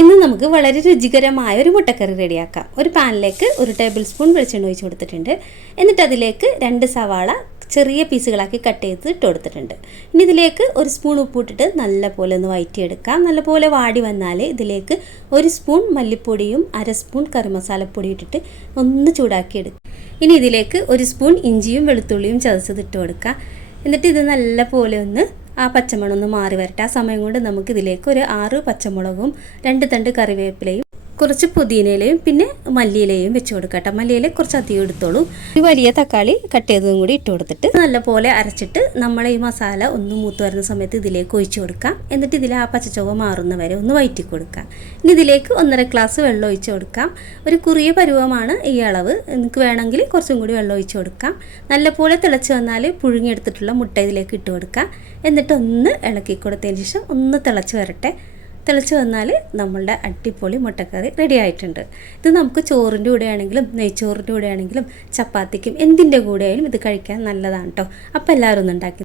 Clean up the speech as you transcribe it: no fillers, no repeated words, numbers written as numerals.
ഇന്ന് നമുക്ക് വളരെ രുചികരമായ ഒരു മുട്ടക്കറി റെഡിയാക്കാം. ഒരു പാനിലേക്ക് 1 ടേബിൾ സ്പൂൺ വെളിച്ചെണ്ണ ഒഴിച്ച് കൊടുത്തിട്ടുണ്ട്. എന്നിട്ട് അതിലേക്ക് 2 സവാള ചെറിയ പീസുകളാക്കി കട്ട് ചെയ്ത് ഇട്ട് കൊടുത്തിട്ടുണ്ട്. ഇനി ഇതിലേക്ക് 1 സ്പൂൺ ഉപ്പിട്ടിട്ട് നല്ലപോലെ ഒന്ന് വഴറ്റിയെടുക്കാം. നല്ലപോലെ വാടി വന്നാൽ ഇതിലേക്ക് 1 സ്പൂൺ മല്ലിപ്പൊടിയും 1/2 സ്പൂൺ കറി മസാലപ്പൊടി ഇട്ടിട്ട് ഒന്ന് ചൂടാക്കിയെടുക്കാം. ഇനി ഇതിലേക്ക് 1 സ്പൂൺ ഇഞ്ചിയും വെളുത്തുള്ളിയും ചതച്ചത് ഇട്ട് കൊടുക്കാം. എന്നിട്ട് ഇത് നല്ലപോലെ ഒന്ന് ആ പച്ചമണം ഒന്ന് മാറി വരട്ടെ. ആ സമയം കൊണ്ട് നമുക്ക് ഇതിലേക്ക് ഒരു 6 പച്ചമുളകും 2 തണ്ട് കറിവേപ്പിലയും കുറച്ച് പുതിനയിലയും പിന്നെ മല്ലിയിലയും വെച്ച് കൊടുക്കട്ടെ. മല്ലിയില കുറച്ച് അധികം എടുത്തോളൂ. ഒരു വലിയ തക്കാളി കട്ട് ചെയ്തതും കൂടി ഇട്ട് കൊടുത്തിട്ട് നല്ലപോലെ അരച്ചിട്ട് നമ്മൾ ഈ മസാല ഒന്ന് മൂത്ത് വരുന്ന സമയത്ത് ഇതിലേക്ക് ഒഴിച്ച് കൊടുക്കാം. എന്നിട്ട് ഇതിൽ ആ പച്ചച്ചുവ മാറുന്ന വരെ ഒന്ന് വഴറ്റി കൊടുക്കാം. ഇനി ഇതിലേക്ക് 1.5 ഗ്ലാസ് വെള്ളം ഒഴിച്ച് കൊടുക്കാം. ഒരു കുറിയ പരുവമാണ് ഈ അളവ്. നിങ്ങൾക്ക് വേണമെങ്കിൽ കുറച്ചും കൂടി വെള്ളം ഒഴിച്ച് കൊടുക്കാം. നല്ലപോലെ തിളച്ച് വന്നാൽ പുഴുങ്ങിയെടുത്തിട്ടുള്ള മുട്ട ഇതിലേക്ക് ഇട്ട് കൊടുക്കാം. എന്നിട്ട് ഒന്ന് ഇളക്കി കൊടുത്തതിന് ശേഷം ഒന്ന് തിളച്ച് വരട്ടെ. തിളച്ച് വന്നാൽ നമ്മളുടെ അടിപൊളി മുട്ടക്കറി റെഡി ആയിട്ടുണ്ട്. ഇത് നമുക്ക് ചോറിൻ്റെ കൂടെ ആണെങ്കിലും നെയ്ച്ചോറിൻ്റെ കൂടെ ആണെങ്കിലും ചപ്പാത്തിക്കും എന്തിൻ്റെ കൂടെ ആയാലും ഇത് കഴിക്കാൻ നല്ലതാണ് കേട്ടോ. അപ്പോൾ എല്ലാവരും ഒന്ന് ഉണ്ടാക്കി